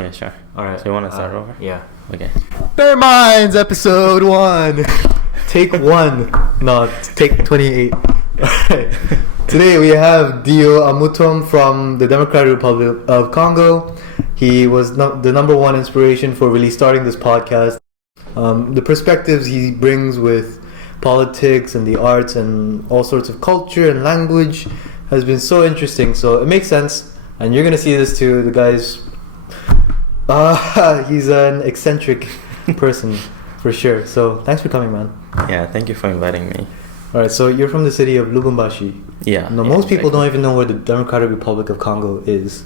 Okay, sure. All right. So you want to start over? Yeah. Okay. Bare Minds, episode 1. Take 1. No, take 28. Alright. Today we have Dio Amutom from the Democratic Republic of Congo. He was the number one inspiration for really starting this podcast. The perspectives he brings with politics and the arts and all sorts of culture and language has been so interesting. So it makes sense. And you're going to see this too. The guy's... he's an eccentric person for sure. So thanks for coming, man. Yeah, thank you for inviting me. Alright, so you're from the city of Lubumbashi. Yeah. No, yeah, most people exactly. don't even know where the Democratic Republic of Congo is.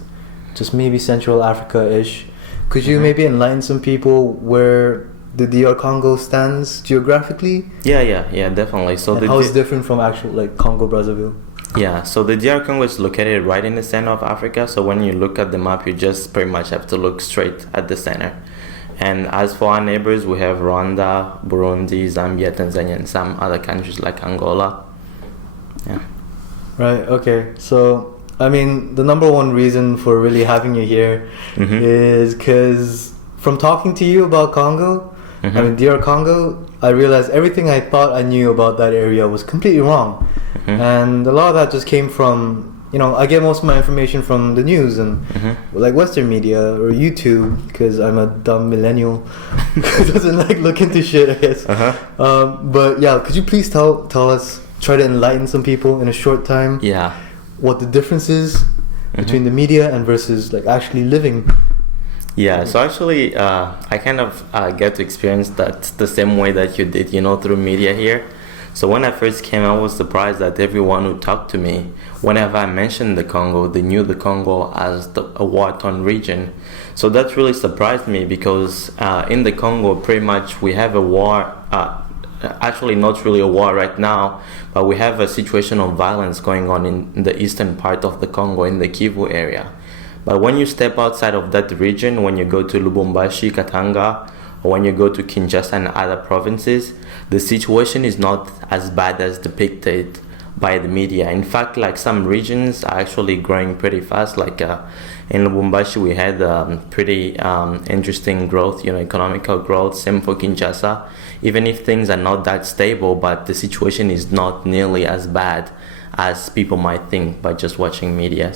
Just maybe Central Africa-ish. Could you maybe enlighten some people where the DR Congo stands geographically? Yeah, definitely. So And how it's different from actual like Congo Brazzaville? Yeah, so the DR Congo is located right in the center of Africa. So when you look at the map, you just pretty much have to look straight at the center. And as for our neighbors, we have Rwanda, Burundi, Zambia, Tanzania, and some other countries like Angola. Yeah. Right, okay. So, I mean, the number one reason for really having you here is because from talking to you about Congo, I mean, DR Congo, I realized everything I thought I knew about that area was completely wrong. And a lot of that just came from, you know, I get most of my information from the news and like Western media or YouTube because I'm a dumb millennial who doesn't like look into shit, I guess. But yeah, could you please tell us, try to enlighten some people in a short time, what the difference is between the media and versus like actually living? Yeah, so actually I kind of get to experience that the same way that you did, you know, through media here. So when I first came, I was surprised that everyone who talked to me, whenever I mentioned the Congo, they knew the Congo as a war-torn region. So that really surprised me because in the Congo, pretty much we have a war, actually not really a war right now, but we have a situation of violence going on in the eastern part of the Congo, in the Kivu area. But when you step outside of that region, when you go to Lubumbashi, Katanga, or when you go to Kinshasa and other provinces, the situation is not as bad as depicted by the media. In fact, like some regions are actually growing pretty fast. Like in Lubumbashi, we had pretty interesting growth, you know, economical growth. Same for Kinshasa. Even if things are not that stable, but the situation is not nearly as bad as people might think by just watching media.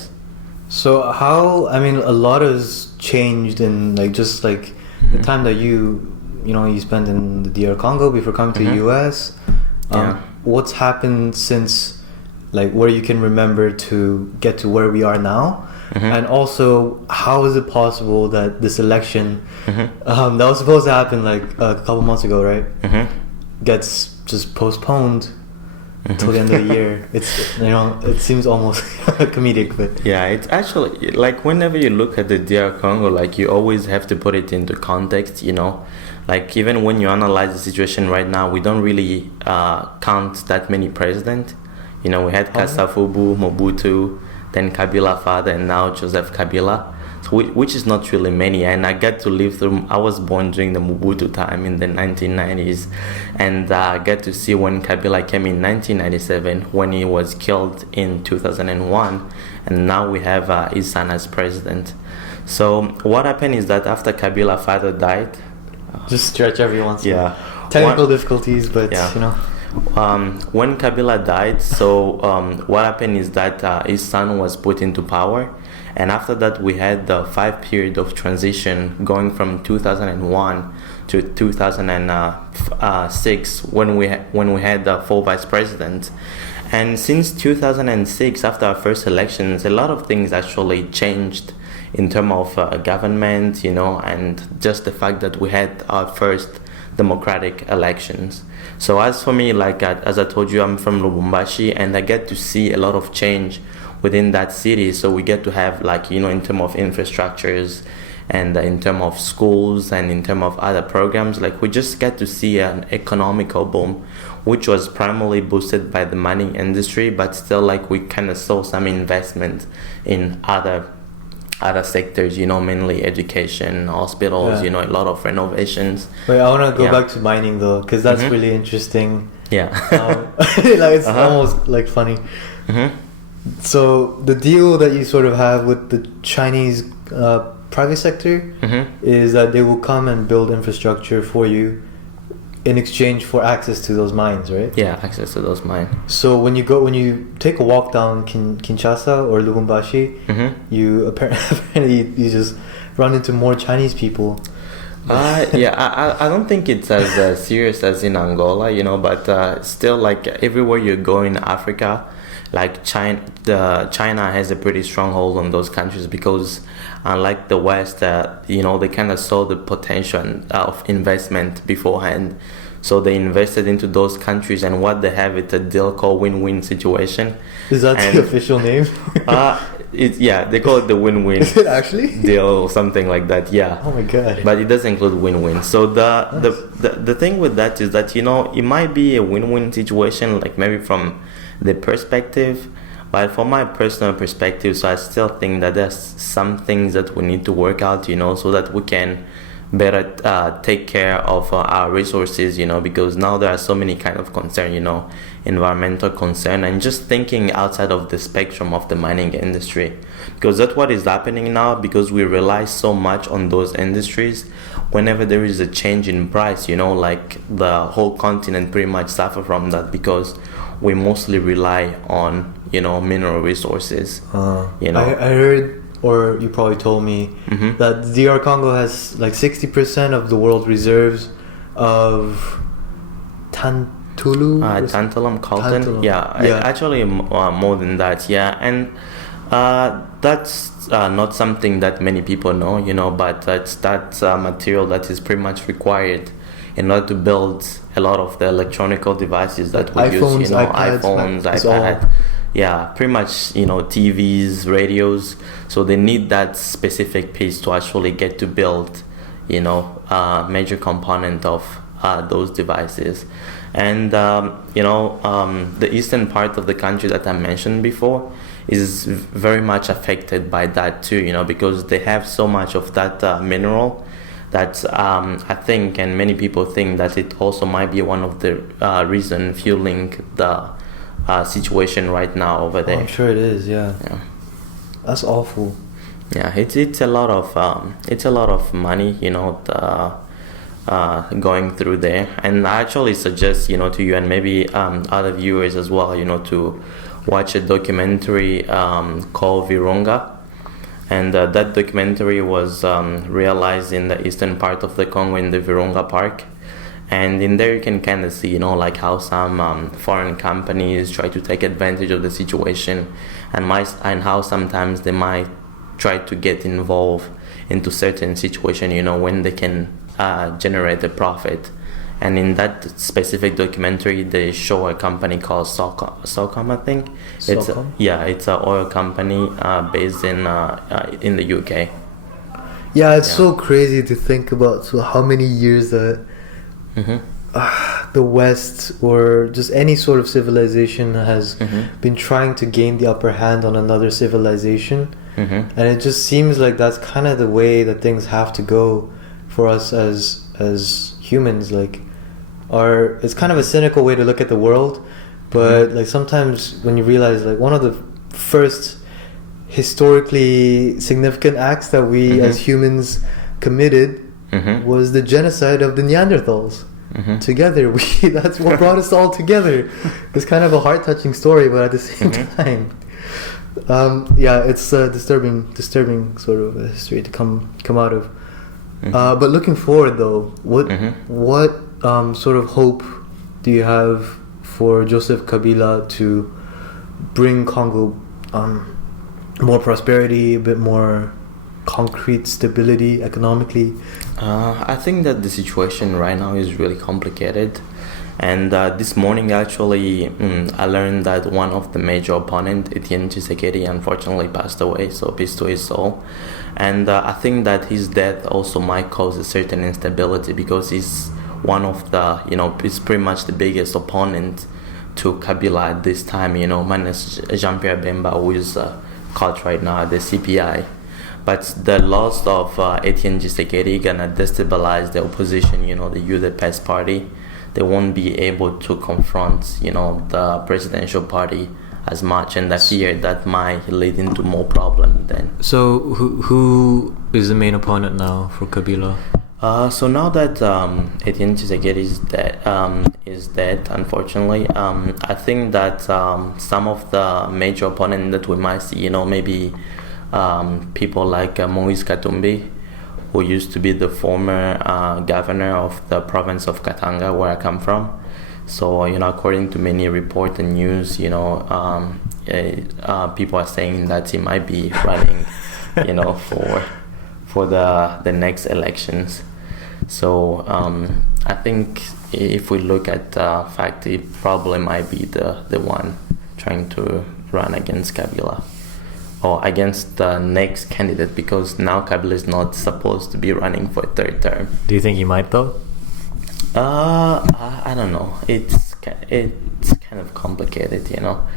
So how, I mean, a lot has changed in like just like the time that you spent in the DR Congo before coming to the US. What's happened since, like, where you can remember to get to where we are now? And also, how is it possible that this election that was supposed to happen like a couple months ago, right? Gets just postponed till the end of the year. It's, you know, it seems almost comedic, but yeah, it's actually like whenever you look at the DR Congo, like you always have to put it into context, you know. Like even when you analyze the situation right now, we don't really count that many presidents. You know, we had Kasafubu, Mobutu, then Kabila father, and now Joseph Kabila. So which is not really many, and I get to live through. I was born during the Mobutu time in the 1990s, and I get to see when Kabila came in 1997, when he was killed in 2001, and now we have his son as president. So what happened is that after Kabila father died, just stretch everyone's technical difficulties, but you know. When Kabila died, so what happened is that his son was put into power. And after that, we had the 5 period of transition going from 2001 to 2006 when we had the 4 vice presidents. And since 2006, after our first elections, a lot of things actually changed in terms of government, you know, and just the fact that we had our first democratic elections. So as for me, like as I told you, I'm from Lubumbashi, and I get to see a lot of change within that city. So we get to have, like, you know, in terms of infrastructures and in terms of schools and in terms of other programs, like we just get to see an economical boom, which was primarily boosted by the mining industry, but still like we kind of saw some investment in other sectors, you know, mainly education, hospitals, you know, a lot of renovations. Wait, I want to go back to mining though, because that's really interesting. Yeah. Like it's almost like funny. So the deal that you sort of have with the Chinese private sector is that they will come and build infrastructure for you in exchange for access to those mines, right? Yeah, access to those mines. So when you take a walk down Kinshasa or Lubumbashi, you apparently you just run into more Chinese people. Yeah, I don't think it's as serious as in Angola, but still, like everywhere you go in Africa, like China has a pretty strong hold on those countries because unlike the West, they kind of saw the potential of investment beforehand. So they invested into those countries, and what they have is a deal called win-win situation. Is that the official name? They call it the win-win. Is it actually? Deal or something like that, yeah. Oh my god. But it does include win-win. So the thing with that is that, it might be a win-win situation, like maybe from the perspective, but from my personal perspective, so I still think that there's some things that we need to work out, so that we can better take care of our resources, because now there are so many kind of concern, environmental concern, and just thinking outside of the spectrum of the mining industry, because that's what is happening now, because we rely so much on those industries. Whenever there is a change in price, like the whole continent pretty much suffer from that, because we mostly rely on mineral resources. I heard, or you probably told me, that DR Congo has like 60% of the world reserves of tantalum, coltan. Yeah. Actually more than that. Yeah, and that's not something that many people know. But that's that material that is pretty much required in order to build a lot of the electronical devices that we iPhones, use. iPhones, iPad. Yeah, pretty much, TVs, radios. So they need that specific piece to actually get to build, a major component of those devices. And, the eastern part of the country that I mentioned before is very much affected by that too, because they have so much of that mineral that I think, and many people think, that it also might be one of the reason fueling the situation right now over there. I'm sure it is. Yeah. That's awful. Yeah, it's a lot of money, going through there. And I actually suggest, to you and maybe other viewers as well, to watch a documentary called Virunga. And that documentary was realized in the eastern part of the Congo, in the Virunga Park. And in there you can kind of see, like how some foreign companies try to take advantage of the situation, and how sometimes they might try to get involved into certain situation, when they can generate a profit. And in that specific documentary, they show a company called Socom, I think. Socom? It's an oil company based in the UK. Yeah, it's so crazy to think about. So how many years that the West, or just any sort of civilization, has been trying to gain the upper hand on another civilization. And it just seems like that's kind of the way that things have to go for us as humans. Like, it's kind of a cynical way to look at the world, but like sometimes when you realize, like, one of the first historically significant acts that we as humans committed was the genocide of the Neanderthals. Together, that's what brought us all together. It's kind of a heart-touching story, but at the same time, it's a disturbing sort of a history to come out of. But looking forward, though, what sort of hope do you have for Joseph Kabila to bring Congo more prosperity, a bit more concrete stability economically? I think that the situation right now is really complicated, and this morning actually I learned that one of the major opponents, Etienne Tshisekedi, unfortunately passed away, so peace to his soul. And I think that his death also might cause a certain instability, because he's one of the, he's pretty much the biggest opponent to Kabila at this time, minus Jean-Pierre Bemba, who is caught right now at the CPI. But the loss of Etienne Tshisekedi gonna destabilize the opposition, the UDPS party. They won't be able to confront, the presidential party as much, and I fear that might lead into more problem then. So who is the main opponent now for Kabila? So now that Etienne Tshisekedi is dead, unfortunately, I think that some of the major opponents that we might see, maybe people like Moise Katumbi, who used to be the former governor of the province of Katanga, where I come from. So, according to many reports and news, people are saying that he might be running, for the next elections. So, I think if we look at fact, he probably might be the one trying to run against Kabila or against the next candidate, because now Kabila is not supposed to be running for a third term. Do you think he might though? I don't know. It's kind of complicated,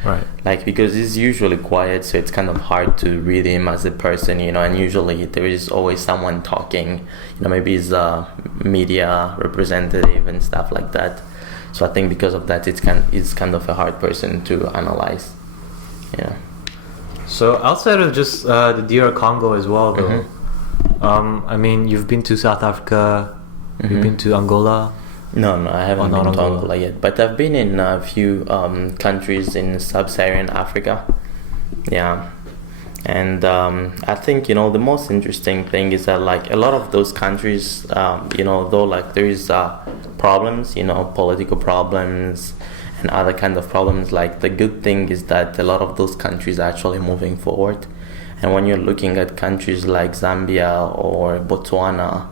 Right. Like, because he's usually quiet, so it's kind of hard to read him as a person, and usually there is always someone talking, maybe he's a media representative and stuff like that. So I think because of that, it's kind of a hard person to analyze. Yeah. So outside of just the DR Congo as well, though, I mean, you've been to South Africa, you've been to Angola. No, I haven't been to Angola yet, but I've been in a few countries in sub-Saharan Africa. Yeah, and I think the most interesting thing is that like a lot of those countries, though like there is problems, political problems and other kind of problems. Like the good thing is that a lot of those countries are actually moving forward, and when you're looking at countries like Zambia or Botswana,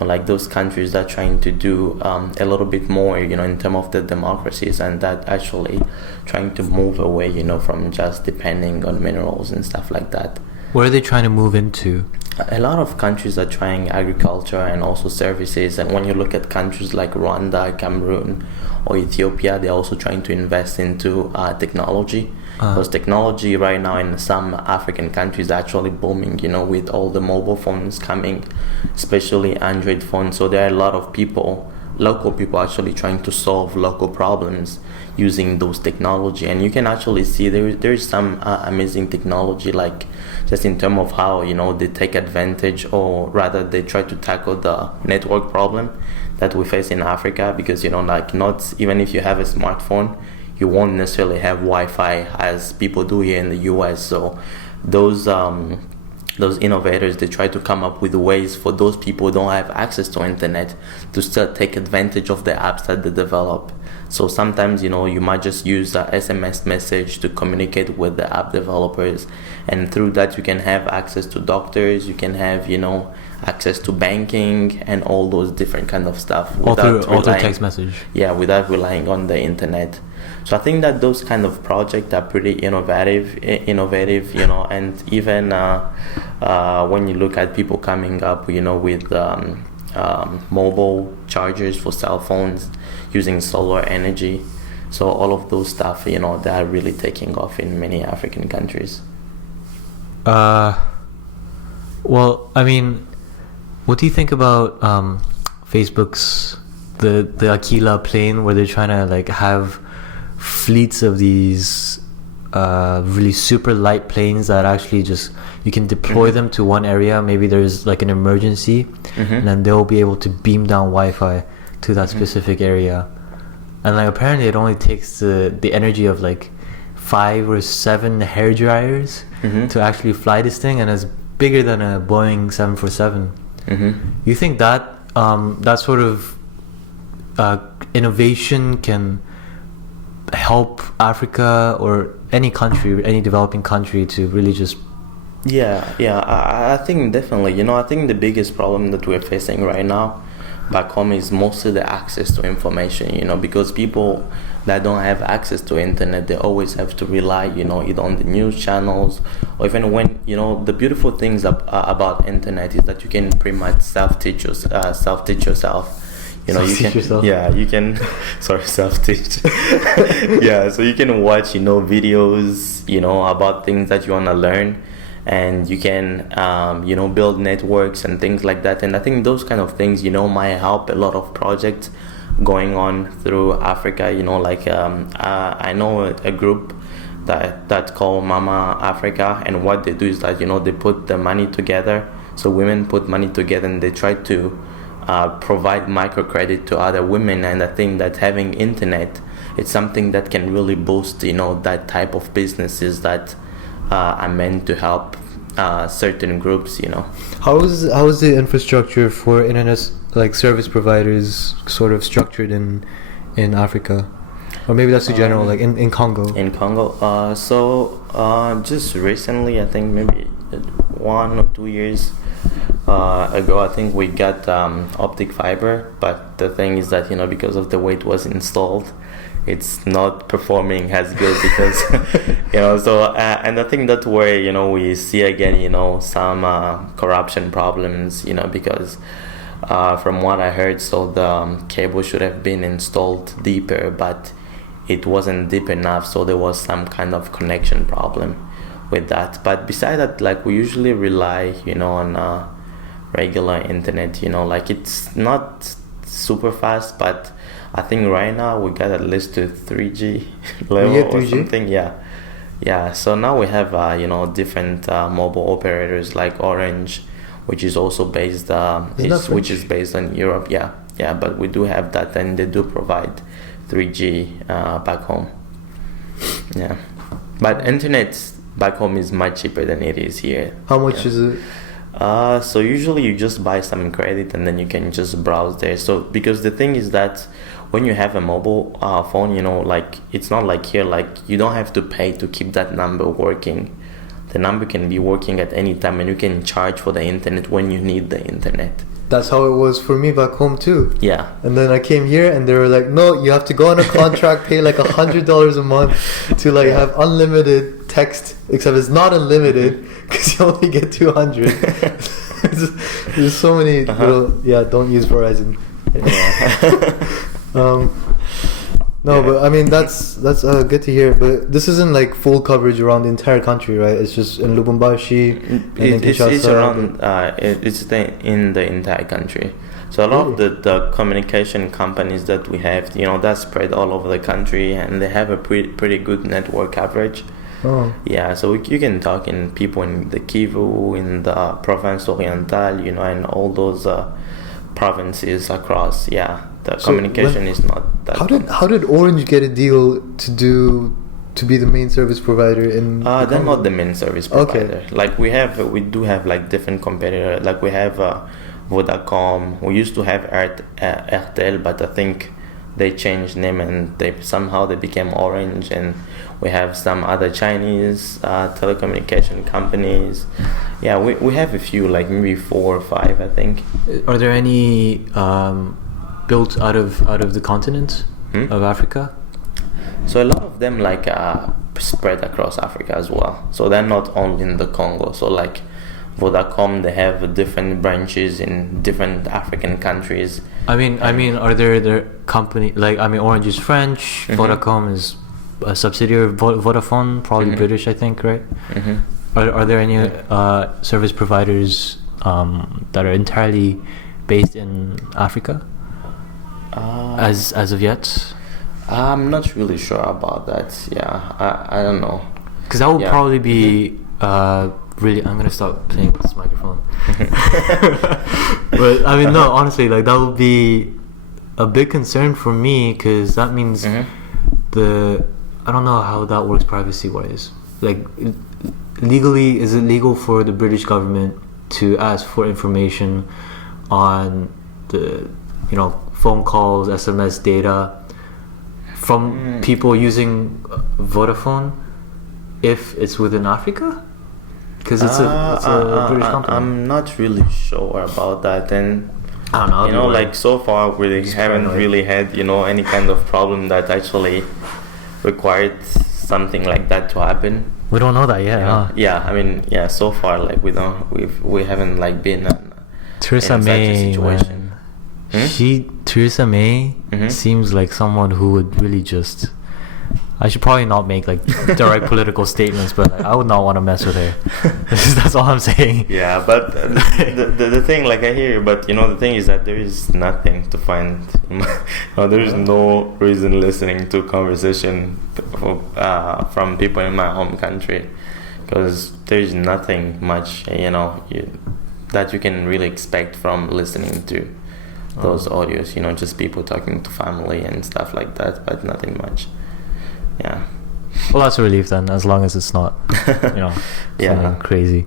like those countries are trying to do a little bit more, in terms of the democracies, and that actually trying to move away, from just depending on minerals and stuff like that. Where are they trying to move into? A lot of countries are trying agriculture and also services, and when you look at countries like Rwanda, Cameroon, or Ethiopia, they're also trying to invest into technology. Because technology right now in some African countries is actually booming, with all the mobile phones coming, especially Android phones. So there are a lot of local people actually trying to solve local problems using those technology. And you can actually see there's some amazing technology, like just in terms of how, they take advantage, or rather they try to tackle the network problem that we face in Africa. Because, like not even if you have a smartphone, you won't necessarily have Wi-Fi as people do here in the US. So those innovators, they try to come up with ways for those people who don't have access to internet to still take advantage of the apps that they develop. So sometimes, you might just use a SMS message to communicate with the app developers, and through that you can have access to doctors, you can have, access to banking and all those different kind of stuff All through text message. Yeah, without relying on the internet. So I think that those kind of projects are pretty innovative, and even when you look at people coming up, with mobile chargers for cell phones using solar energy. So all of those stuff, they are really taking off in many African countries. Well, I mean, what do you think about Facebook's the Aquila plane, where they're trying to like have fleets of these really super light planes that actually just you can deploy them to one area, maybe there's like an emergency, and then they'll be able to beam down Wi-Fi to that specific area. And like apparently it only takes the energy of like 5 or 7 hair dryers to actually fly this thing, and it's bigger than a Boeing 747. You think that that sort of innovation can help Africa or any country, any developing country, to really just... I think definitely. I think the biggest problem that we're facing right now back home is mostly the access to information, because people that don't have access to internet, they always have to rely, either on the news channels, or even when, the beautiful things about internet is that you can pretty much self-teach yourself. You can yourself. You can self-teach. So you can watch videos about things that you want to learn, and you can build networks and things like that. And I think those kind of things might help a lot of projects going on through Africa. I know a group that call Mama Africa, and what they do is that they put the money together. So women put money together and they try to provide microcredit to other women. And I think that having internet, it's something that can really boost that type of businesses that are meant to help certain groups. How is the infrastructure for internet like service providers sort of structured in Africa? Or maybe that's the general, like in Congo. In Congo, just recently, I think maybe 1 or 2 years ago, I think we got optic fiber. But the thing is that because of the way it was installed, it's not performing as good because and I think that's where we see again some corruption problems because from what I heard, so the cable should have been installed deeper, but it wasn't deep enough, so there was some kind of connection problem with that. But beside that, like, we usually rely on regular internet. Like, it's not super fast, but I think right now we got at least to 3G level or something. Yeah. So now we have different mobile operators like Orange, which is also based which is based on Europe. Yeah. But we do have that, and they do provide 3G back home. Yeah, but internet back home is much cheaper than it is here. How much is it? So usually you just buy some credit and then you can just browse there. So because the thing is that when you have a mobile phone, like, it's not like here, like, you don't have to pay to keep that number working. The number can be working at any time, and you can charge for the internet when you need the internet. That's how it was for me back home too. Yeah. And then I came here and they were like, no, you have to go on a contract, pay like $100 a month to like have unlimited text, except it's not unlimited because you only get 200. There's so many little, don't use Verizon. But I mean, that's good to hear. But this isn't like full coverage around the entire country, right? It's just in Lubumbashi and in Kinshasa. It's around. It's in the entire country. So a lot of the communication companies that we have, that spread all over the country, and they have a pretty good network coverage. Oh. Yeah, so you can talk in people in the Kivu, in the Province Orientale, and all those provinces across. Yeah. The communication is not that. How did Orange get a deal to be the main service provider in? They're not the main service provider. Okay. Like, we do have like different competitors. Like, we have Vodacom. We used to have Airtel, but I think they changed name and they became Orange. And we have some other Chinese telecommunication companies. Yeah, we have a few, like maybe 4 or 5, I think. Are there any built out of the continent of Africa? So a lot of them are spread across Africa as well. So they're not only in the Congo. So like Vodacom, they have different branches in different African countries. I mean, are there company Orange is French, Vodacom is a subsidiary of Vodafone, probably British, I think, right? Are there any service providers that are entirely based in Africa? As of yet, I'm not really sure about that. Yeah, I don't know. Because that would probably be really. I'm gonna stop playing with this microphone. But I mean, no, honestly, like, that would be a big concern for me, because that means I don't know how that works privacy wise. Like, legally, is it legal for the British government to ask for information on the phone calls, SMS data from people using Vodafone if it's within Africa? Because it's a British company. I'm not really sure about that, and I don't know. Like, so far we haven't really had any kind of problem that actually required something like that to happen. We don't know that yet. Huh? Yeah, I mean, so far, like, we haven't like been Theresa in May, such a situation. Theresa May seems like someone who would really just I should probably not make like direct political statements, but like, I would not want to mess with her. That's all I'm saying. Yeah, but the thing, like I hear you, but the thing is that there is nothing to find. There is no reason listening to conversation from people in my home country, because there is nothing much that you can really expect from listening to those audios. Just people talking to family and stuff like that, but nothing much. Yeah. Well, that's a relief then, as long as it's not, something crazy.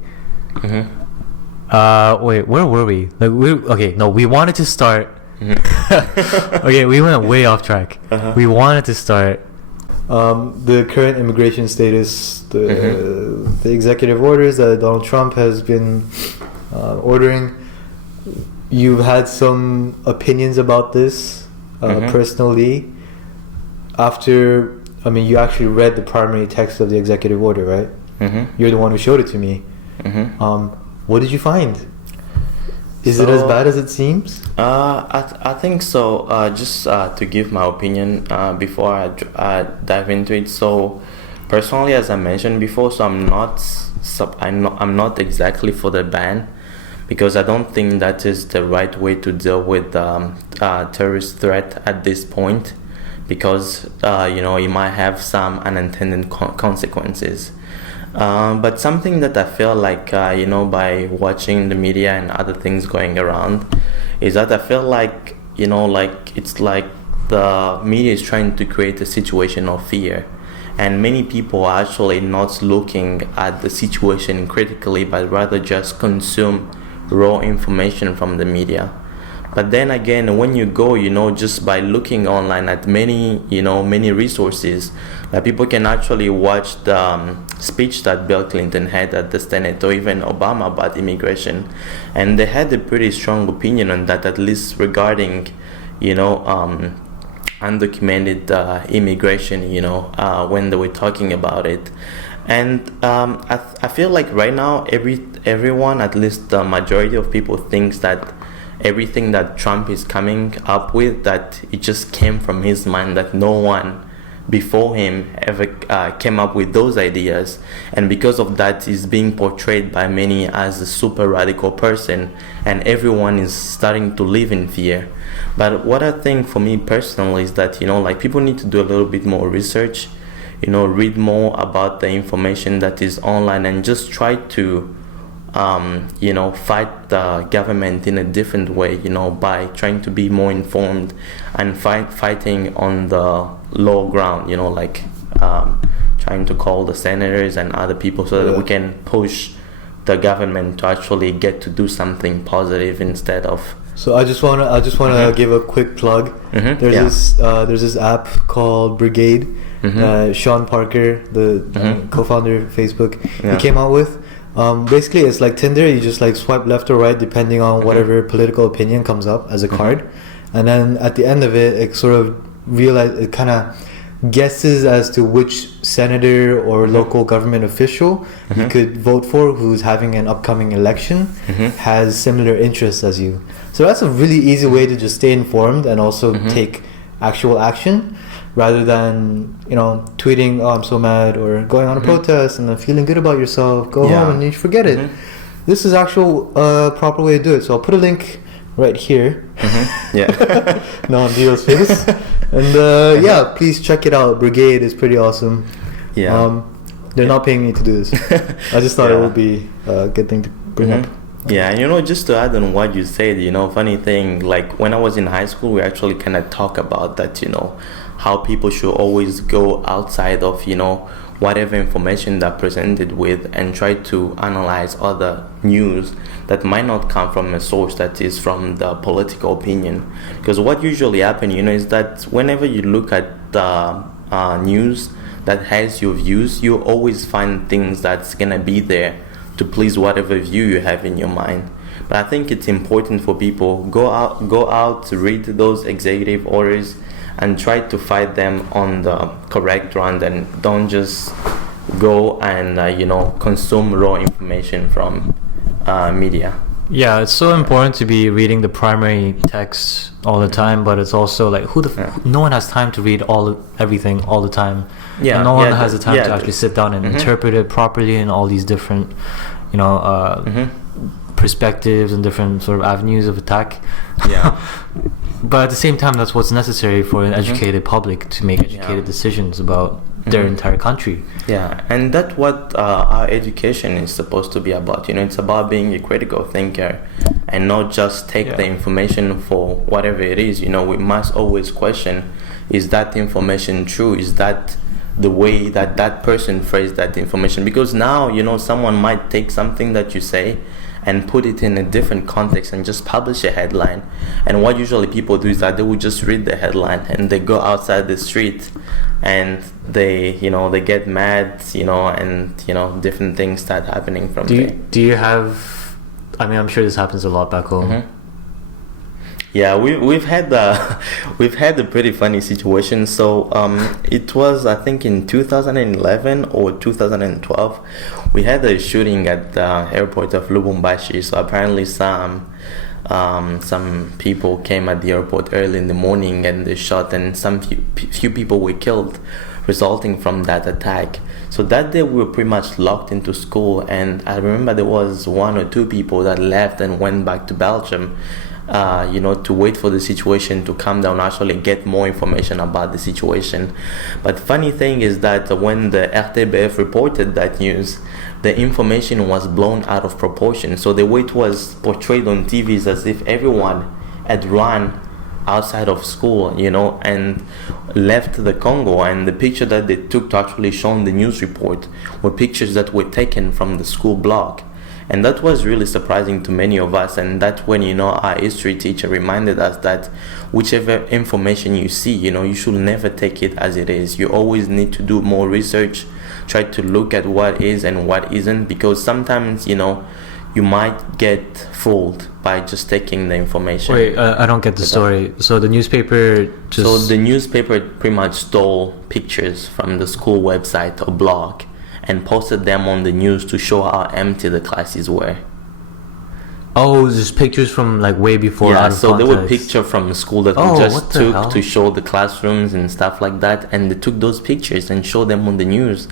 Mm-hmm. Wait, where were we? We wanted to start. Mm-hmm. Okay, we went way off track. Uh-huh. We wanted to start the current immigration status, the executive orders that Donald Trump has been ordering. You've had some opinions about this personally. After, you actually read the primary text of the executive order, right? Mm-hmm. You're the one who showed it to me. Mm-hmm. What did you find? Is it as bad as it seems? I think so. Just to give my opinion before I dive into it. So, personally, as I mentioned before, so I'm not exactly for the ban, because I don't think that is the right way to deal with terrorist threat at this point. Because you might have some unintended consequences, but something that I feel like by watching the media and other things going around is that I feel like it's like the media is trying to create a situation of fear, and many people are actually not looking at the situation critically, but rather just consume raw information from the media. But then again, when you go, just by looking online at many resources, people can actually watch the speech that Bill Clinton had at the Senate, or even Obama, about immigration, and they had a pretty strong opinion on that, at least regarding, undocumented immigration, when they were talking about it. And I feel like right now, everyone, at least the majority of people, thinks that everything that Trump is coming up with, that it just came from his mind, that no one before him ever came up with those ideas, and because of that is being portrayed by many as a super radical person, and everyone is starting to live in fear. But what I think, for me personally, is that people need to do a little bit more research, read more about the information that is online, and just try to fight the government in a different way, by trying to be more informed and fighting on the low ground, trying to call the senators and other people so that we can push the government to actually get to do something positive instead of. So I just wanna give a quick plug. There's this app called Brigade. Sean Parker, the co-founder of Facebook, he came out with. Basically, it's like Tinder. You just swipe left or right depending on whatever political opinion comes up as a card, and then at the end of it, it sort of kind of guesses as to which senator or local government official you could vote for, who's having an upcoming election, has similar interests as you. So that's a really easy way to just stay informed and also take actual action, rather than tweeting, "Oh, I'm so mad," or going on a protest and then feeling good about yourself, go home and you forget it. This is actual proper way to do it. So I'll put a link right here. No, on Dio's face. And please check it out. Brigade is pretty awesome. They're not paying me to do this. I just thought it would be a good thing to bring up. Yeah, and just to add on what you said, funny thing, like when I was in high school, we actually kind of talk about that, how people should always go outside of, whatever information they're presented with, and try to analyze other news that might not come from a source that is from the political opinion. Because what usually happens, is that whenever you look at the news that has your views, you always find things that's gonna be there to please whatever view you have in your mind. But I think it's important for people go out to read those executive orders and try to fight them on the correct ground, and don't just go and consume raw information from media. Yeah, it's so important to be reading the primary text all the time, but it's also like no one has time to read everything all the time. Yeah, and no one has the time to yeah, actually sit down and interpret it properly in all these different, perspectives and different sort of avenues of attack. Yeah. But at the same time, that's what's necessary for an educated public to make educated decisions about their entire country. Yeah, and that's what our education is supposed to be about. It's about being a critical thinker and not just take the information for whatever it is. We must always question, is that information true? Is that the way that person phrased that information? Because now, someone might take something that you say and put it in a different context and just publish a headline. And what usually people do is that they will just read the headline and they go outside the street and they get mad, and different things start happening from there. Do you have, I'm sure this happens a lot back home. Yeah, we've had a pretty funny situation. So it was, I think, in 2011 or 2012, we had a shooting at the airport of Lubumbashi. So apparently some people came at the airport early in the morning and they shot, and some few people were killed resulting from that attack. So that day we were pretty much locked into school, and I remember there was 1 or 2 people that left and went back to Belgium, to wait for the situation to calm down, actually get more information about the situation. But funny thing is that when the RTBF reported that news, the information was blown out of proportion. So the way it was portrayed on TV is as if everyone had run outside of school, and left the Congo, and the picture that they took to actually show in the news report were pictures that were taken from the school block. And that was really surprising to many of us, and that's when our history teacher reminded us that whichever information you see, you should never take it as it is. You always need to do more research, try to look at what is and what isn't, because sometimes you might get fooled by just taking the information. Wait, I don't get the story. So the newspaper pretty much stole pictures from the school website or blog and posted them on the news to show how empty the classes were. Oh, just pictures from like way before. Yeah, so context. there were pictures from the school that we just took to show the classrooms and stuff like that, and they took those pictures and showed them on the news,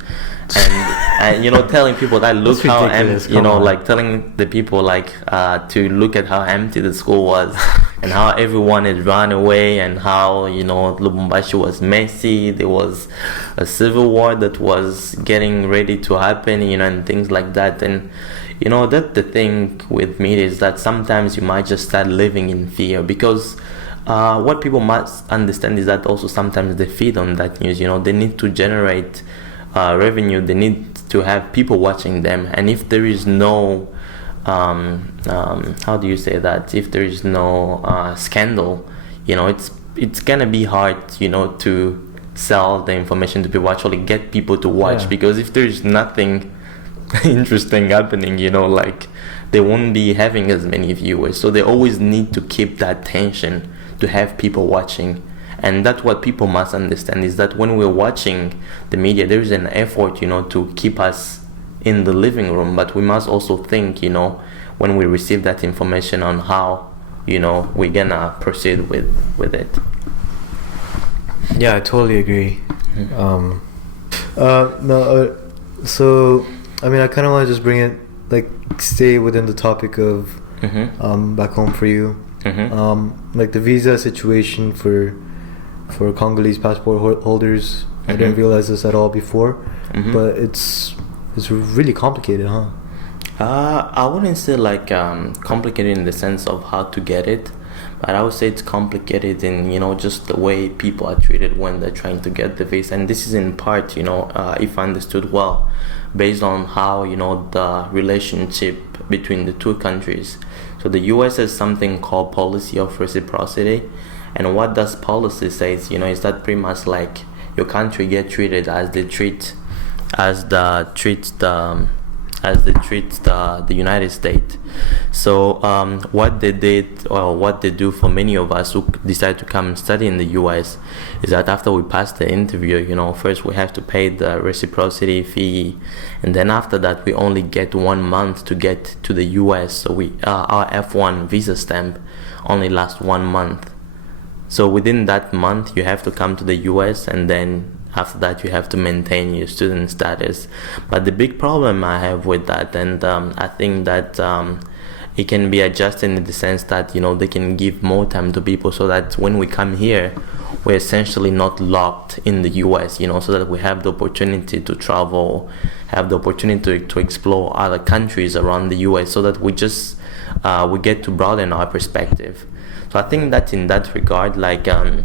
and telling people that look how empty, telling the people to look at how empty the school was, and how everyone had run away, and how Lubumbashi was messy. There was a civil war that was getting ready to happen, and things like that. And that the thing with media is that sometimes you might just start living in fear, because what people must understand is that also sometimes they feed on that news. They need to generate revenue. They need to have people watching them, and if there is no how do you say that, if there is no scandal, it's gonna be hard to sell the information to people, actually get people to watch, because if there is nothing interesting happening, they won't be having as many viewers. So they always need to keep that tension to have people watching. And that's what people must understand, is that when we're watching the media, there is an effort to keep us in the living room, but we must also think when we receive that information on how we're gonna proceed with it. Yeah, I totally agree. So I kind of want to just bring it, stay within the topic of back home for you. The visa situation for Congolese passport holders. I didn't realize this at all before, but it's really complicated, huh? I wouldn't say complicated in the sense of how to get it, but I would say it's complicated in just the way people are treated when they're trying to get the visa. And this is in part if understood well, based on how the relationship between the two countries. So the US has something called policy of reciprocity, and what does policy says is that pretty much your country get treated as they treat the as they treat the United States. So what they did, or what they do for many of us who decide to come study in the US, is that after we pass the interview, first we have to pay the reciprocity fee, and then after that we only get 1 month to get to the US. So our F1 visa stamp only lasts 1 month. So within that month you have to come to the US, and then after that you have to maintain your student status. But the big problem I have with that, and I think that it can be adjusted in the sense that they can give more time to people, so that when we come here we're essentially not locked in the US, so that we have the opportunity to travel, have the opportunity to explore other countries around the US, so that we just we get to broaden our perspective. So I think that in that regard, like I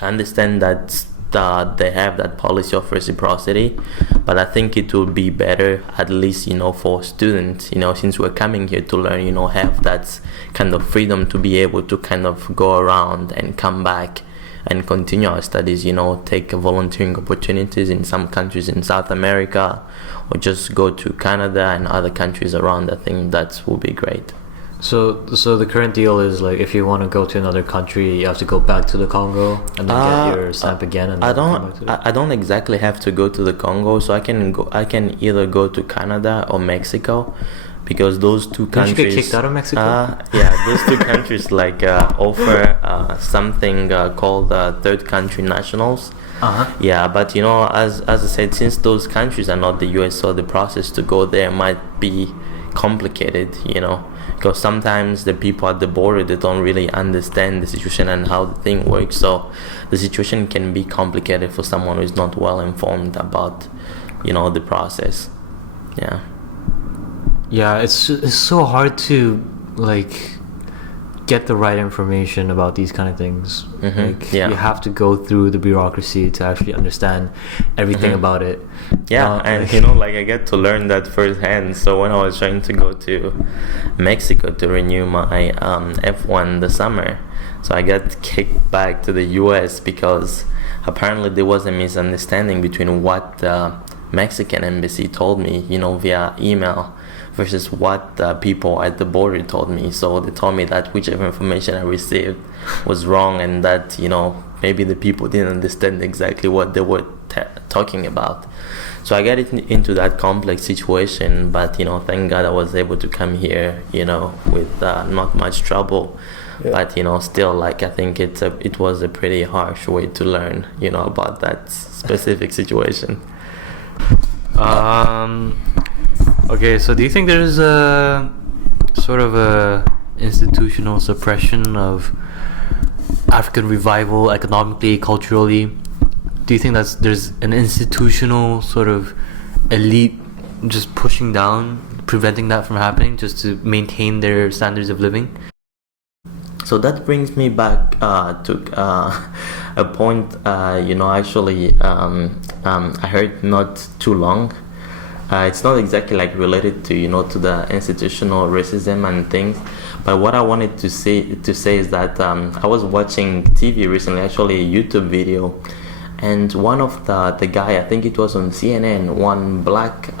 understand that they have that policy of reciprocity, but I think it will be better, at least for students, since we're coming here to learn, have that kind of freedom to be able to kind of go around and come back and continue our studies, take volunteering opportunities in some countries in South America, or just go to Canada and other countries around. I think that will be great. So the current deal is, like, if you want to go to another country, you have to go back to the Congo and then get your stamp again. And I don't exactly have to go to the Congo, so I can either go to Canada or Mexico, because those two countries. Did you get kicked out of Mexico? Yeah, those two countries offer something called third country nationals. Yeah, but as I said, since those countries are not the US, so the process to go there might be complicated, because sometimes the people at the border, they don't really understand the situation and how the thing works. So the situation can be complicated for someone who is not well informed about the process. Yeah, it's so hard to get the right information about these kind of things. You have to go through the bureaucracy to actually understand everything about it. And I get to learn that firsthand. So when I was trying to go to Mexico to renew my F1 this summer, so I got kicked back to the US because apparently there was a misunderstanding between what the Mexican embassy told me, via email, versus what the people at the border told me. So they told me that whichever information I received was wrong, and that maybe the people didn't understand exactly what they were talking about. So I got into that complex situation, but thank God I was able to come here with not much trouble. But still, I think it was a pretty harsh way to learn about that specific situation. Okay, so do you think there's a sort of a institutional suppression of African revival economically, culturally? Do you think there's an institutional sort of elite just pushing down, preventing that from happening, just to maintain their standards of living? So that brings me back to a point, actually, I heard not too long. It's not exactly related to to the institutional racism and things, but what I wanted to say is that I was watching TV recently, actually a YouTube video, and one of the guy, I think it was on CNN, one black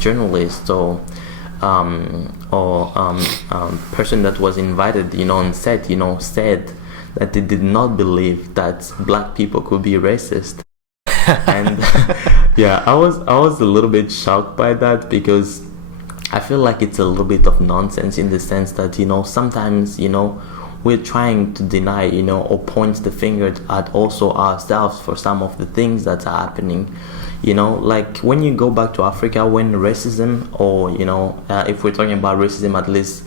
journalist or person that was invited on set said that they did not believe that black people could be racist. And I was a little bit shocked by that, because I feel like it's a little bit of nonsense, in the sense that sometimes we're trying to deny or point the finger at also ourselves for some of the things that are happening. When you go back to Africa, when racism, or if we're talking about racism, at least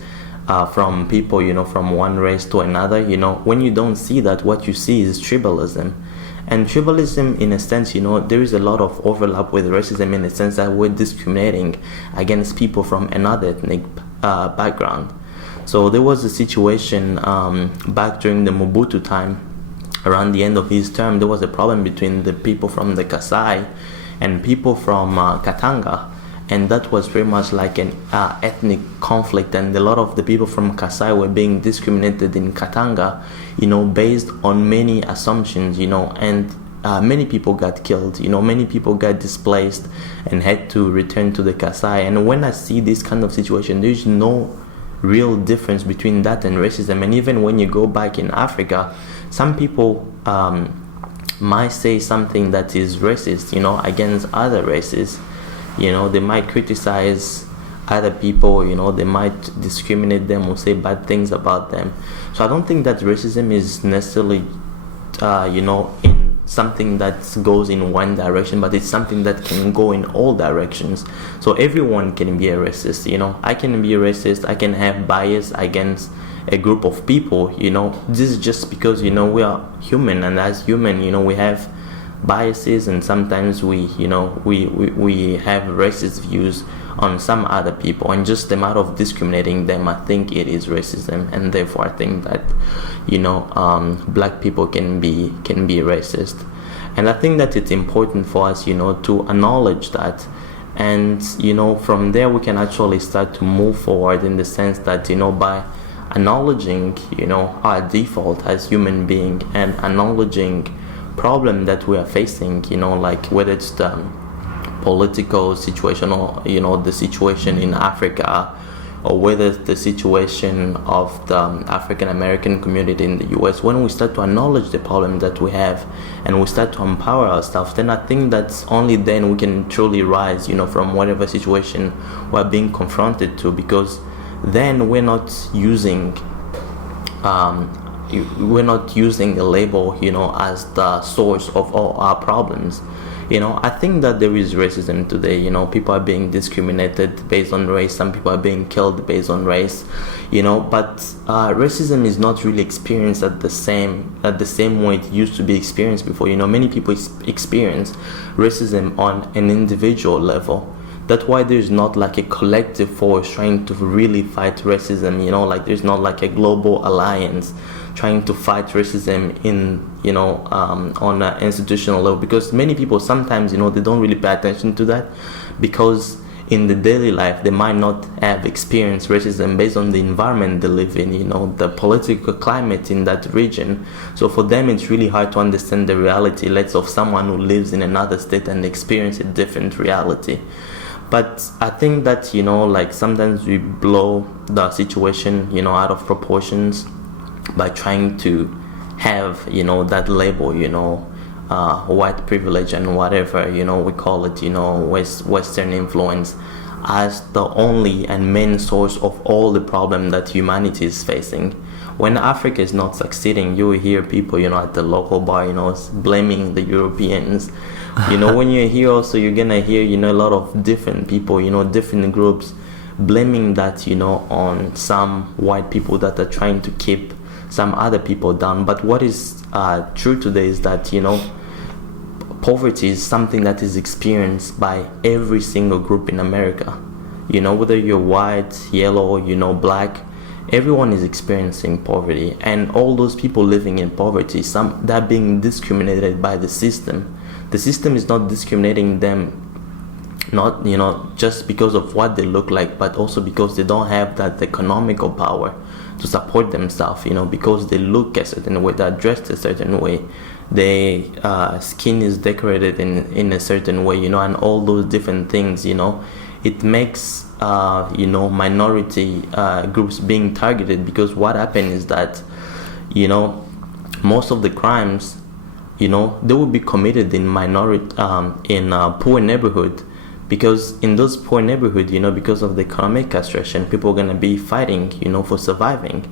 from people from one race to another, when you don't see that, what you see is tribalism. And tribalism, in a sense, there is a lot of overlap with racism, in the sense that we're discriminating against people from another ethnic background. So there was a situation back during the Mobutu time, around the end of his term, there was a problem between the people from the Kasai and people from Katanga. And that was very much like an ethnic conflict, and a lot of the people from Kasai were being discriminated in Katanga, based on many assumptions, and many people got killed, many people got displaced and had to return to the Kasai. And when I see this kind of situation, there's no real difference between that and racism. And even when you go back in Africa, some people might say something that is racist, against other races. They might criticize other people, they might discriminate them or say bad things about them. So I don't think that racism is necessarily, in something that goes in one direction, but it's something that can go in all directions. So everyone can be a racist, I can be a racist, I can have bias against a group of people, this is just because, we are human, and as human, we have biases, and sometimes we have racist views on some other people, and just the matter of discriminating them, I think it is racism. And therefore I think that black people can be racist. And I think that it's important for us to acknowledge that, and from there we can actually start to move forward, in the sense that by acknowledging our default as human being, and acknowledging problem that we are facing, like whether it's the political situation, or the situation in Africa, or whether it's the situation of the African American community in the US. When we start to acknowledge the problem that we have, and we start to empower ourselves, then I think that's only then we can truly rise from whatever situation we're being confronted to, because then we're not using a label as the source of all our problems. I think that there is racism today. People are being discriminated based on race. Some people are being killed based on race. But racism is not really experienced at the same way it used to be experienced before. Many people experience racism on an individual level. That's why there's not like a collective force trying to really fight racism. Like there's not like a global alliance trying to fight racism in on an institutional level, because many people sometimes they don't really pay attention to that, because in the daily life they might not have experienced racism based on the environment they live in, the political climate in that region. So for them it's really hard to understand the reality, let's of someone who lives in another state and experience a different reality. But I think that like sometimes we blow the situation out of proportions by trying to have that label, white privilege and whatever we call it, Western influence, as the only and main source of all the problem that humanity is facing. When Africa is not succeeding, you will hear people at the local bar blaming the Europeans. When you're here also, you're gonna hear a lot of different people, different groups blaming that on some white people that are trying to keep some other people down. But what is true today is that poverty is something that is experienced by every single group in America. Whether you're white, yellow, black, everyone is experiencing poverty, and all those people living in poverty, they're being discriminated by the system. The system is not discriminating them, not just because of what they look like, but also because they don't have that economical power to support themselves, because they look a certain way, they're dressed a certain way, their skin is decorated in a certain way, and all those different things, it makes minority groups being targeted, because what happened is that most of the crimes they will be committed in minority in poor neighborhood, because in those poor neighborhood because of the economic castration, people are going to be fighting for surviving.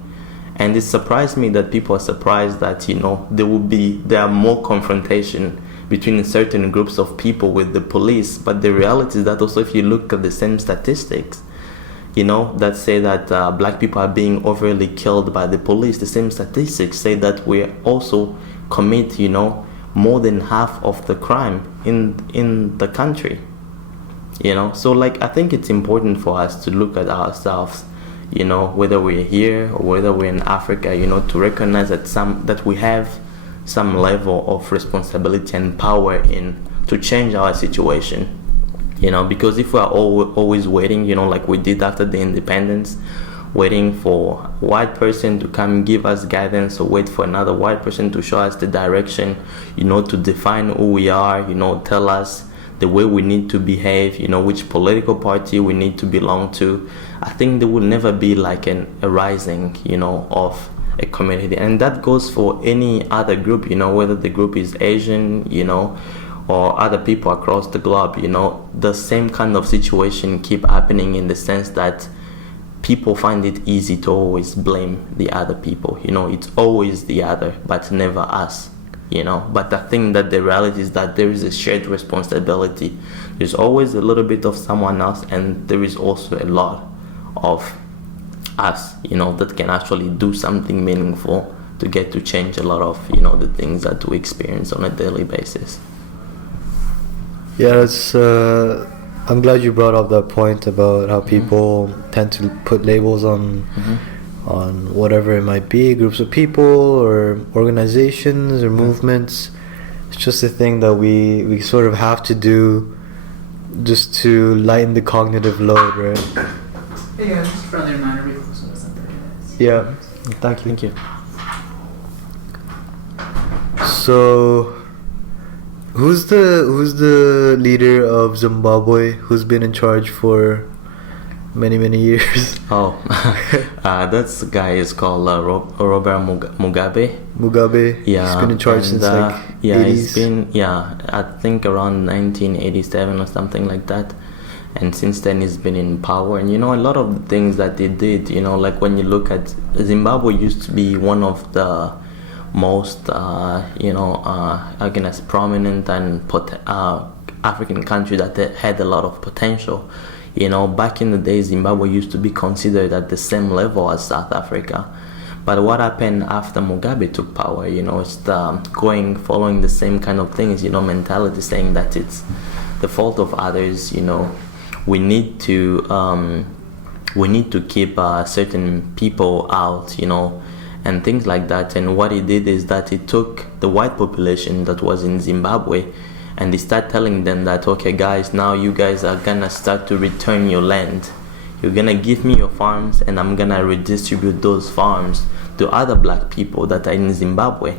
And it surprised me that people are surprised that there are more confrontation between certain groups of people with the police. But the reality is that also, if you look at the same statistics that say that black people are being overly killed by the police, the same statistics say that we also commit more than half of the crime in the country. So like I think it's important for us to look at ourselves, whether we're here or whether we're in Africa, to recognize that we have some level of responsibility and power to change our situation. Because if we are always waiting, like we did after the independence, waiting for a white person to come give us guidance, or wait for another white person to show us the direction, to define who we are, tell us the way we need to behave, which political party we need to belong to. I think there will never be like a rising, of a community. And that goes for any other group, whether the group is Asian, or other people across the globe, the same kind of situation keep happening, in the sense that people find it easy to always blame the other people. It's always the other, but never us. But I think that the reality is that there is a shared responsibility. There's always a little bit of someone else, and there is also a lot of us, that can actually do something meaningful to get to change a lot of, the things that we experience on a daily basis. Yeah, I'm glad you brought up that point about how people tend to put labels on whatever it might be, groups of people or organizations or movements. It's just a thing that we sort of have to do just to lighten the cognitive load, right? Yeah, just a friendly reminder, be close to us in 30 minutes. Yeah, Thank you. So, who's the leader of Zimbabwe who's been in charge for many years? That's the guy is called Robert Mugabe. Mugabe. Yeah, he's been in charge since 80s. He's been I think around 1987 or something like that. And since then he's been in power, and a lot of the things that he did, like when you look at Zimbabwe, used to be one of the most prominent and African country that had a lot of potential. Back in the day, Zimbabwe used to be considered at the same level as South Africa. But what happened after Mugabe took power, it's following the same kind of things, mentality, saying that it's the fault of others. We need to keep certain people out, and things like that. And what he did is that he took the white population that was in Zimbabwe, and he started telling them that, okay guys, now you guys are gonna start to return your land. You're gonna give me your farms, and I'm gonna redistribute those farms to other black people that are in Zimbabwe.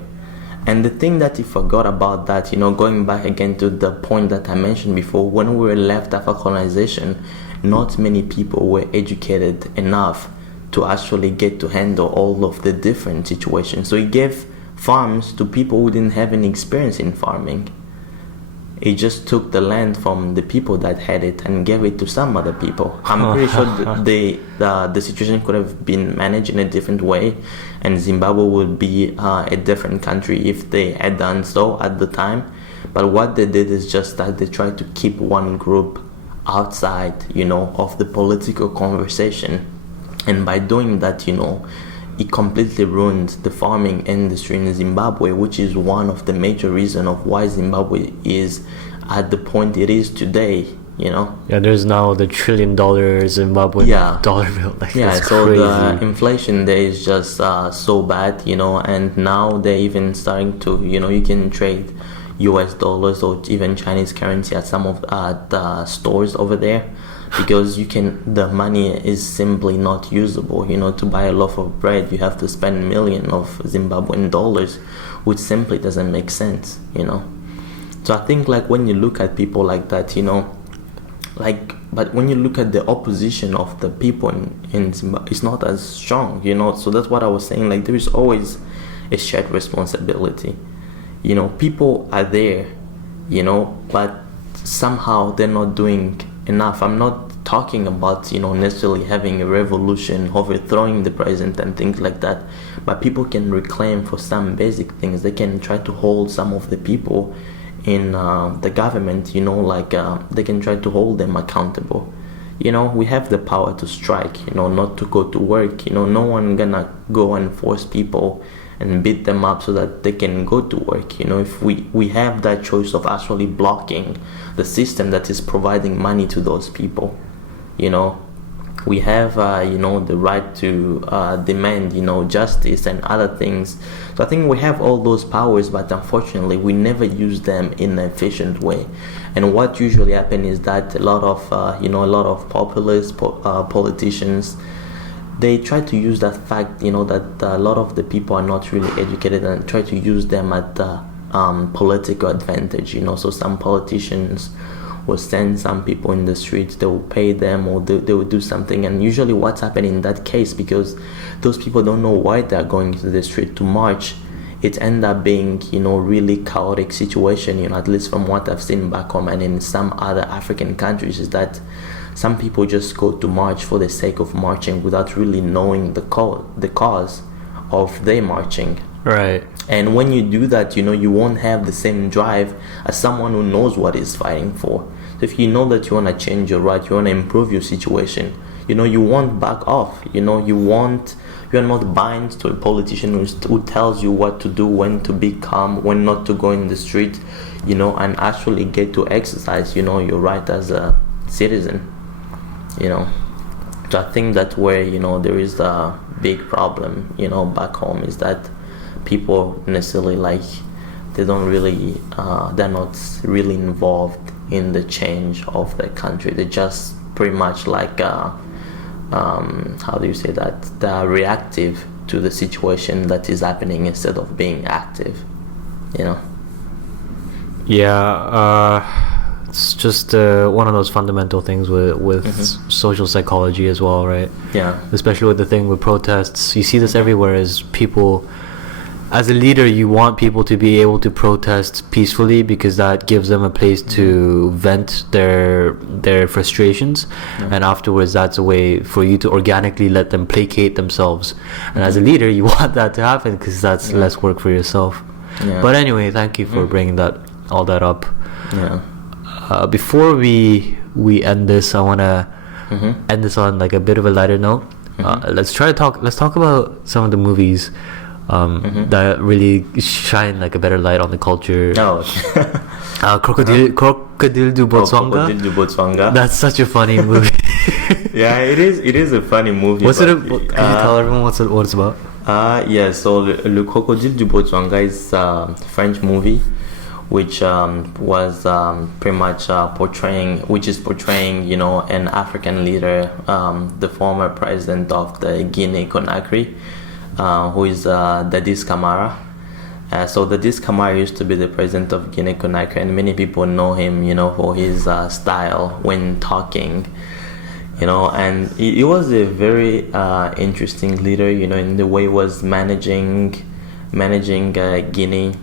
And the thing that he forgot about that, going back again to the point that I mentioned before, when we were left after colonization, not many people were educated enough to actually get to handle all of the different situations. So he gave farms to people who didn't have any experience in farming. He just took the land from the people that had it and gave it to some other people. I'm pretty sure the situation could have been managed in a different way, and Zimbabwe would be a different country if they had done so at the time. But what they did is just that they tried to keep one group outside, of the political conversation. And by doing that, it completely ruined the farming industry in Zimbabwe, which is one of the major reasons of why Zimbabwe is at the point it is today, Yeah, there's now the $1 trillion Zimbabwe dollar bill. That's so crazy. the inflation there is just so bad, and now they're even starting to, you can trade US dollars or even Chinese currency at some of the stores over there. Because the money is simply not usable. To buy a loaf of bread, you have to spend millions of Zimbabwean dollars, which simply doesn't make sense. So I think when you look at people like that, but when you look at the opposition of the people in Zimbabwe, it's not as strong. So that's what I was saying. There is always a shared responsibility. People are there, but somehow they're not doing enough. I'm not talking about necessarily having a revolution, overthrowing the president and things like that, but people can reclaim for some basic things. They can try to hold some of the people in the government, they can try to hold them accountable. We have the power to strike, not to go to work. No one gonna go and force people and beat them up so that they can go to work. If we have that choice of actually blocking the system that is providing money to those people, we have the right to demand justice and other things. So I think we have all those powers, but unfortunately we never use them in an efficient way. And what usually happens is that a lot of populist politicians, they try to use that fact, that a lot of the people are not really educated, and try to use them at the political advantage. So some politicians will send some people in the streets, they will pay them, or they will do something. And usually what's happening in that case, because those people don't know why they're going to the street to march, it ends up being, really chaotic situation, at least from what I've seen back home and in some other African countries, is that some people just go to march for the sake of marching without really knowing the cause of their marching. Right. And when you do that, you won't have the same drive as someone who knows what he's fighting for. So if you know that you want to change your right, you want to improve your situation, you won't back off. You're not bind to a politician who tells you what to do, when to be calm, when not to go in the street, and actually get to exercise, your right as a citizen, So I think that's where, there is a big problem, back home, is that people necessarily they don't really, they're not really involved in the change of the country. They're just pretty much how do you say that? They're reactive to the situation that is happening instead of being active, Yeah, it's just one of those fundamental things with social psychology as well, right? Yeah. Especially with the thing with protests. You see this everywhere, is people, as a leader, you want people to be able to protest peacefully, because that gives them a place to vent their frustrations, and afterwards that's a way for you to organically let them placate themselves. And as a leader, you want that to happen, because that's less work for yourself. Yeah. But anyway, thank you for bringing all that up. Yeah. Before we end this, I want to end this on a bit of a lighter note. Let's talk about some of the movies that really shine a better light on the culture. Oh. Crocodile du Botswana. Crocodile du Botswana. That's such a funny movie. Yeah, it is a funny movie. Can you tell everyone what it's about? So Le Crocodile du Botswana is a French movie, which was pretty much portraying an African leader, the former president of the Guinea Conakry, who is Dadis Camara. So Dadis Camara used to be the president of Guinea Conakry, and many people know him, for his style when talking, and he was a very interesting leader, in the way he was managing Guinea.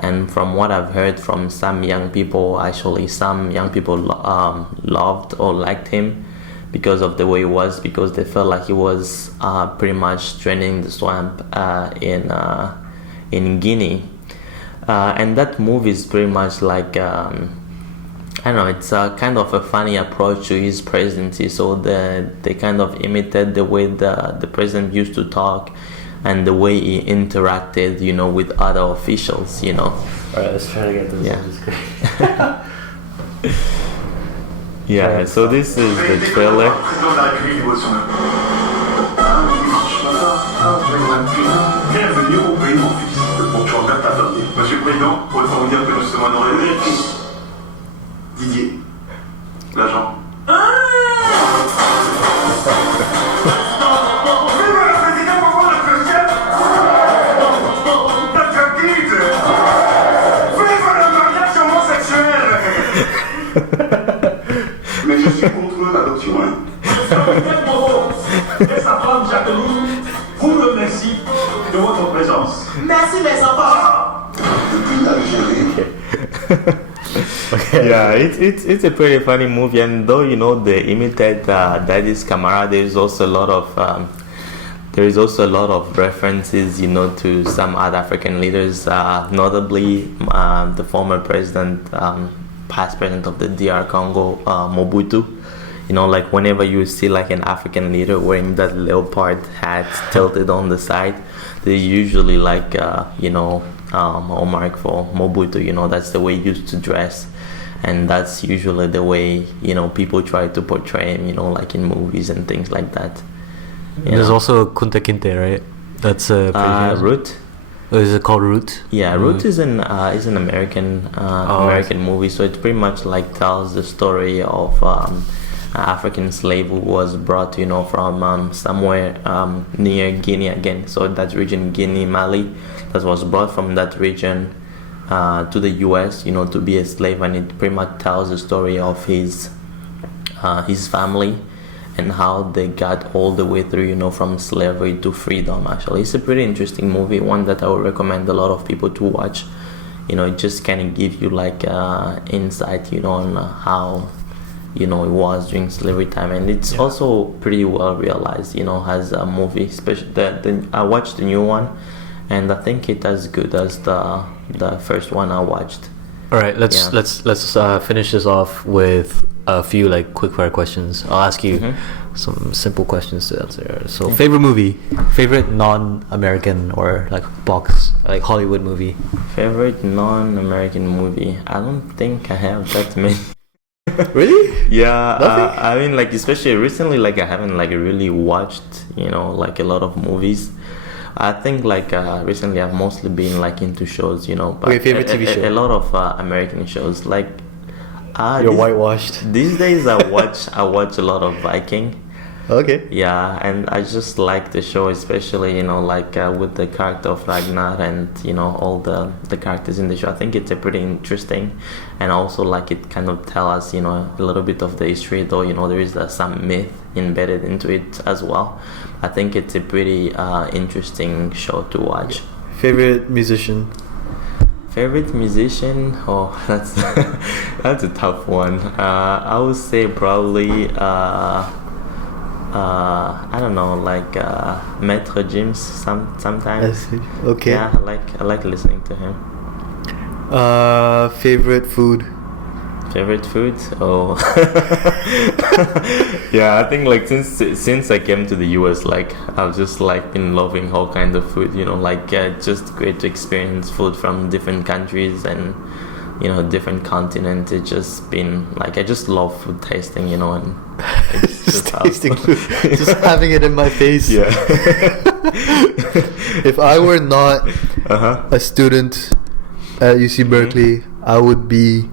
And from what I've heard from some young people, loved or liked him because of the way he was, because they felt like he was pretty much draining the swamp in Guinea. And that movie is pretty much it's a kind of a funny approach to his presidency. So they kind of imitate the way the president used to talk, and the way he interacted, with other officials, Alright, let's try to get this on the screen. Yeah, so this is the trailer. Bienvenue au pays, mon fils. Le Botswana t'attendait. Monsieur le Président, autant vous dire que nous sommes honorés. Didier, l'agent. Mais je suis contre l'adoption, hein. Et sa femme Jacqueline vous remercie de votre présence. Merci les enfants. Depuis l'Algérie. Okay. Yeah, it's a pretty funny movie, and though they imitate Daddy's Camara, there's also a lot of references, to some other African leaders, notably the former president, past president of the DR Congo, Mobutu. Whenever you see an African leader wearing that leopard hat tilted on the side, they usually hallmark for Mobutu. That's the way he used to dress, and that's usually the way people try to portray him, in movies and things like that. There's also Kunta Kinte, right? That's Root. Is it called Root? Yeah, Root is an American movie, so it pretty much tells the story of African slave who was brought, from somewhere near Guinea again. So that region, Guinea, Mali, that was brought from that region to the U.S., to be a slave, and it pretty much tells the story of his family and how they got all the way through, from slavery to freedom. Actually, it's a pretty interesting movie, one that I would recommend a lot of people to watch. It just kind of gives you like insight, on how, it was during slavery time, and it's also pretty well realized, as a movie. Especially I watched the new one, and I think it's as good as the first one I watched. All right, let's finish this off with a few like quick fire questions. I'll ask you some simple questions to answer. So, favorite movie, favorite non-American or like Hollywood movie. Favorite non-American movie? I don't think I have that many. Really? Yeah. I mean, like especially recently, like I haven't like really watched, like a lot of movies. I think like recently I've mostly been like into shows, But okay, favorite TV show? A lot of American shows. Like you're whitewashed. These days I watch a lot of Viking. Okay. Yeah, and I just like the show, especially with the character of Ragnar and all the characters in the show. I think it's a pretty interesting, and also like it kind of tell us a little bit of the history, though there is some myth embedded into it as well. I think it's a pretty interesting show to watch. Favorite musician? Favorite musician? Oh, that's a tough one. I would say probably I don't know, like Maître James sometimes. Okay. Yeah, I like listening to him. Favorite food? Favorite food? Oh. Yeah, I think like since I came to the US, like I've just like been loving all kinds of food, just great to experience food from different countries and different continents. It's just been like I just love food tasting, and it's just tasting food, just having it in my face. Yeah. If I were not a student at UC Berkeley, I would be.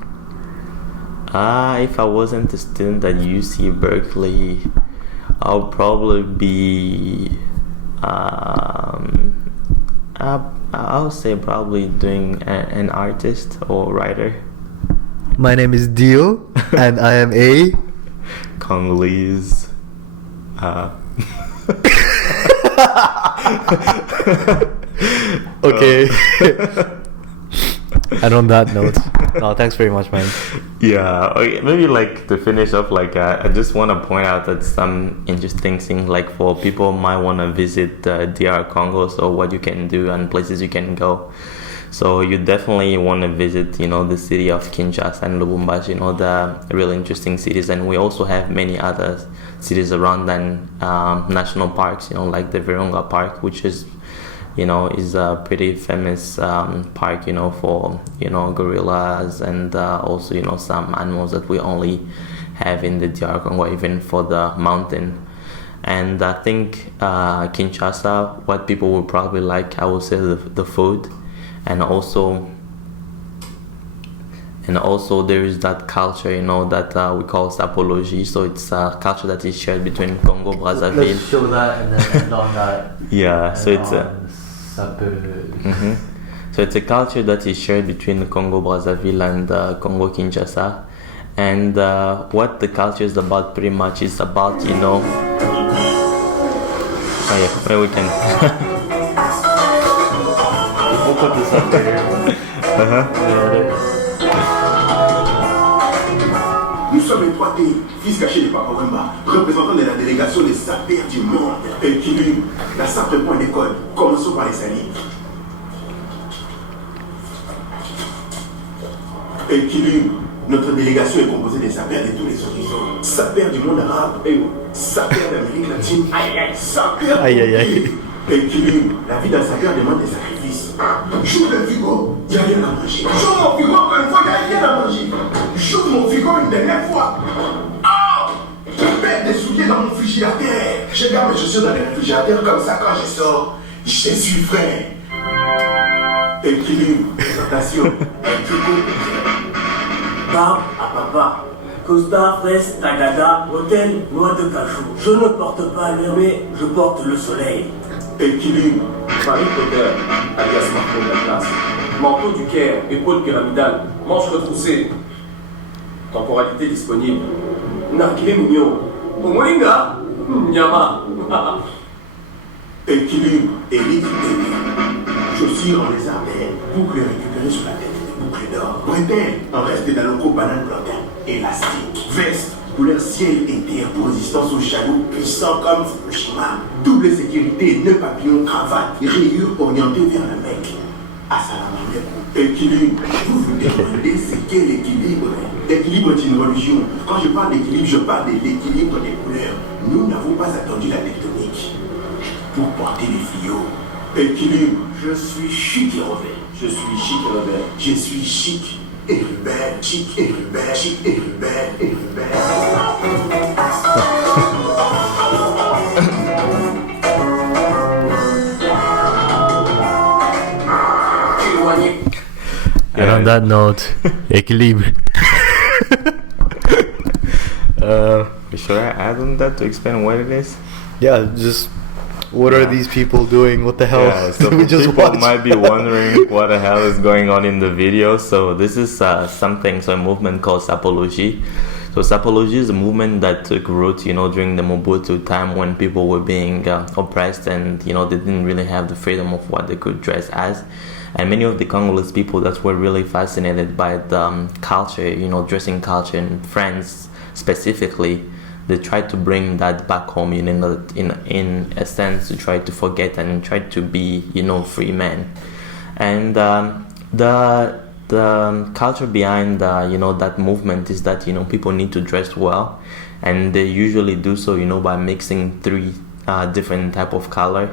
If I wasn't a student at UC Berkeley, I'll probably be. I'll say probably doing an artist or writer. My name is Dio, and I am a Congolese. Okay. And on that note, no, thanks very much, man. Yeah, okay, maybe like to finish off, like I just want to point out that some interesting things, like for people might want to visit DR Congo, so what you can do and places you can go. So you definitely want to visit, the city of Kinshasa and Lubumbashi, the really interesting cities, and we also have many other cities around and national parks, like the Virunga Park, which is is a pretty famous park, for, gorillas and also, some animals that we only have in the DR Congo, even for the mountain. And I think Kinshasa, what people would probably like, I would say the food, and also there is that culture, that we call Sapologies. So it's a culture that is shared between Congo, Brazzaville. Let's show that and then end on that. Yeah, so it's a. So it's a culture that is shared between Congo, Brazzaville and Congo, Kinshasa. And what the culture is about pretty much is about, Oh yeah, maybe we can. We'll put this up there. Nous sommes exploités, fils caché des Papa Wemba, représentant de la délégation des sapeurs du monde, Equilibre, la simple point d'école. Commençons par les salir. Equilibre, notre délégation est composée des sapeurs de tous les horizons. Sapeurs du monde arabe, sapeurs d'Amérique latine, sapeurs Aïe. Equilibre, la vie d'un sapeur demande des sacrifices. J'ouvre le frigo, il n'y a rien à manger. J'ouvre mon frigo encore une fois, il n'y a rien à manger. J'ouvre mon frigo une dernière fois. Oh! Je mets des souliers dans mon frigidaire. Je garde mes chaussures dans le réfrigérateur comme ça quand je sors. Je suis frais. Équilibre, présentation, barbe à papa. Costa, Fraise, Tagada, Hôtel, Noix de Cajou. Je ne porte pas l'air, mais je porte le soleil. Équilibre. Marie Potter, alias Marco de la classe. Manteau du Caire, épaule pyramidale, manche retroussée. Temporalité disponible. Narguilé Mougnon. Moringa, Nyama. Équilibre, élite, chaussures en les armées, boucles récupérées sur la tête, des boucles d'or. Bretelles, en reste d'aloco banane plantain, élastique. Veste, couleur ciel et terre pour résistance aux chaloups, puissant comme Fukushima. Double sécurité, nœud papillon, cravate, rayures orientées vers le mec. Assalamu alaikum. Équilibre, vous vous demandez c'est quel équilibre? L'équilibre est une religion. Quand je parle d'équilibre, je parle de l'équilibre des couleurs. Nous n'avons pas attendu la tectonique pour porter les fléaux. Équilibre. Je suis chic et rebelle. Je suis chic et rebelle. Je suis chic et rebelle. Chic et rebelle. Chic et rebelle. Et rebelle. Éloigné. And on that note, équilibre. Should I add on that to explain what it is? Yeah, just what are these people doing? What the hell? Yeah, so Did we just people watch? might be wondering what the hell is going on in the video. So this is a movement called Sapologies. So Sapologies is a movement that took root, during the Mobutu time when people were being oppressed and, they didn't really have the freedom of what they could dress as. And many of the Congolese people that were really fascinated by the culture, dressing culture in France specifically, they tried to bring that back home in a sense to try to forget and try to be free men. And the culture behind that movement is that people need to dress well, and they usually do so by mixing three different type of color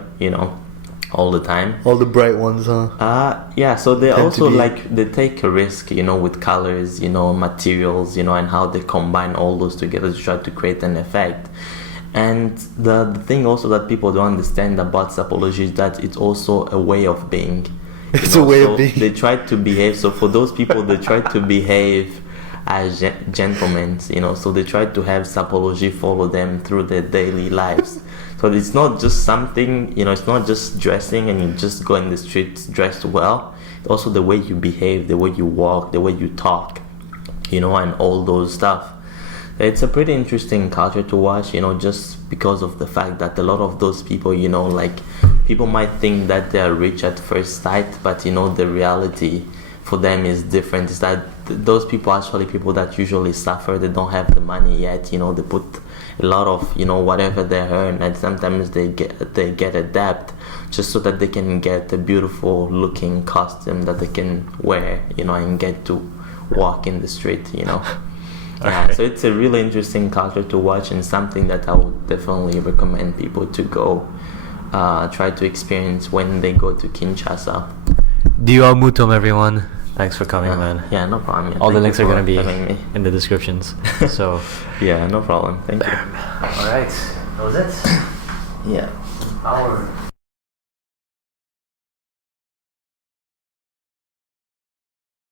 all the time. All the bright ones, huh? Yeah, so they Tend also to be- they take a risk, with colors, materials, and how they combine all those together to try to create an effect. And the thing also that people don't understand about Sapology is that it's also a way of being. It's a way so of being. They try to behave. So for those people, they try to behave as gentlemen, so they try to have Sapology follow them through their daily lives. So it's not just something, it's not just dressing and you just go in the streets dressed well. It's also the way you behave, the way you walk, the way you talk, and all those stuff. It's a pretty interesting culture to watch, just because of the fact that a lot of those people, people might think that they are rich at first sight, but the reality for them is different. Is that those people actually people that usually suffer. They don't have the money yet. They put a lot of whatever they earn, and sometimes they get a debt just so that they can get a beautiful looking costume that they can wear, and get to walk in the street. Yeah, so it's a really interesting culture to watch and something that I would definitely recommend people to go try to experience when they go to Kinshasa. Dio Mutum, everyone. Thanks for coming, man. Yeah, no problem. All the Thank links you are going for to having be me. in the descriptions. So, Yeah, no problem. Thank you. all right. That was it. Yeah. Hour.